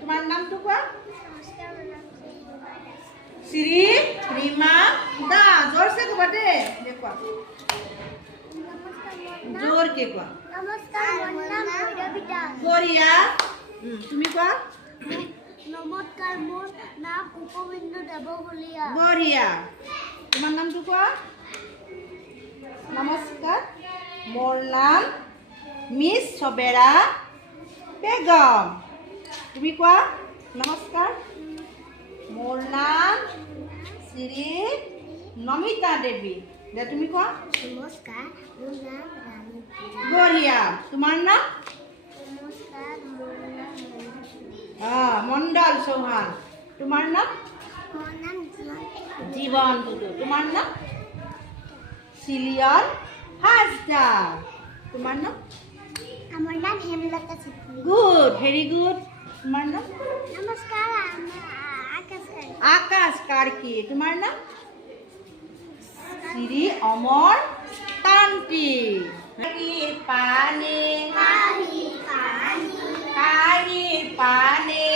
তোমাৰ নামটো কোৱা শ্ৰী ৰীমা দাস জোৰছে ক'বা দেই দে কোৱা জোৰকে কোৱা নমস্কাৰ মোৰ নাম ভৈৰৱী দাস বঢ়িয়া তুমি কোৱা নমস্কাৰ মোৰ নাম উপবিন্দ উপবিন্দু দেৱকলীয়া বঢ়িয়া তোমাৰ নামটো কোৱা নমস্কাৰ মোৰ নাম মিছ ছবেৰা বেগম। তুমি কোৱা? নমস্কাৰ। মোৰ নাম শ্ৰী নমিতা দেৱী। দে তুমি কোৱা? নমস্কাৰ মোৰ নাম বঢ়িয়া। তোমাৰ নাম? অঁ মণ্ডল চৌহান। তোমাৰ নাম? জীৱন জীৱন তোমাৰ নাম? চিলিয়ন হাজদা তোমাৰ নাম? আমাৰ নাম হেমলতা গুড ভেৰি গুড। তোমাৰ নাম নমস্কাৰ আকাশ আকাশ কাৰ্কি তোমাৰ নাম শ্ৰী অমৰ তান্তি পানে কাহিৰ পানে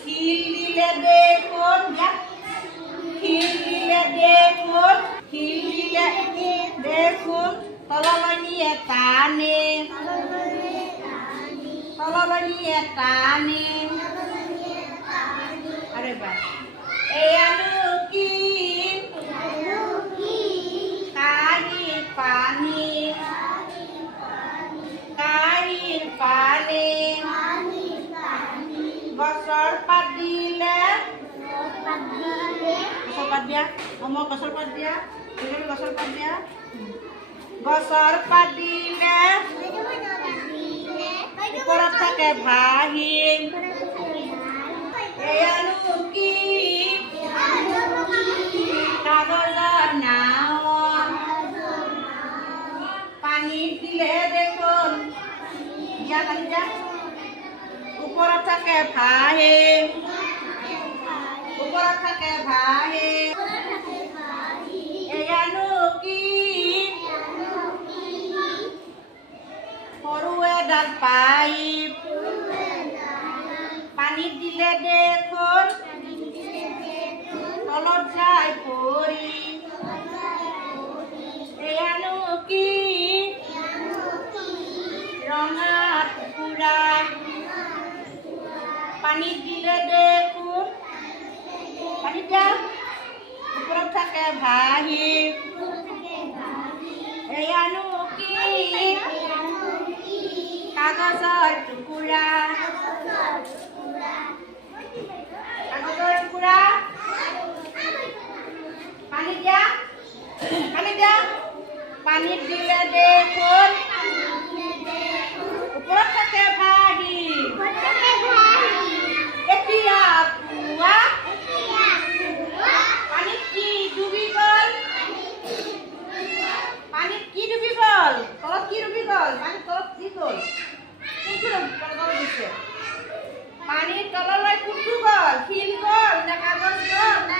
শিল দিলে দেখোন শিল দিলে দেখোন শিল দিলে দেখোন তললৈনিয়ে টানে তললৈনিয়ে টানে আরে বা এয়ানো কি কাহির পানি কাহির পানি গছৰ পাত দিয়া। অ মই গছৰ পাত দিয়া। গছৰ পাত দিয়া। গছৰ পাত দিলে। ওপৰত থাকে ভাহি। কি কাগজৰ পানীত দিলে দেখোন পানী ওপৰত থাকে ভাহে। ওপৰত থাকে ভাহে। সৰু পাইপ পানীত দিলে দেখোন তলত যায় পৰি এয়ানো কি? ৰঙা টুকুৰা পানীত দিলে দেখোন পানীত দিয়া ওপৰত থাকে ভাহি এয়ানো কি কাগজৰ টুকুৰা কাগজৰ টুকুৰা পানী দিয়া পানী দিয়া পানীত দিলে দেখোন ওপৰত থাকে ভাহি। এতিয়া পুৱা পানীত কি ডুবি গ'ল? পানীত কি ডুবি গ'ল? তলত কি ডুবি গ'ল? পানীত তলত কি গ'ল? দিছে পানীৰ তললৈ কোনটো গ'ল শিল গ'ল নে কাগজ গ'ল নে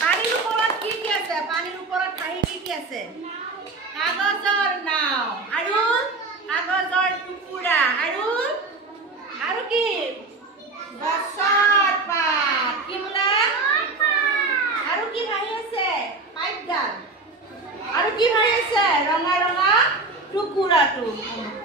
পানীৰ ওপৰত কি কি আছে? পানীৰ ওপৰত কাঁহী কি কি আছে? ટુકડા ટુકડા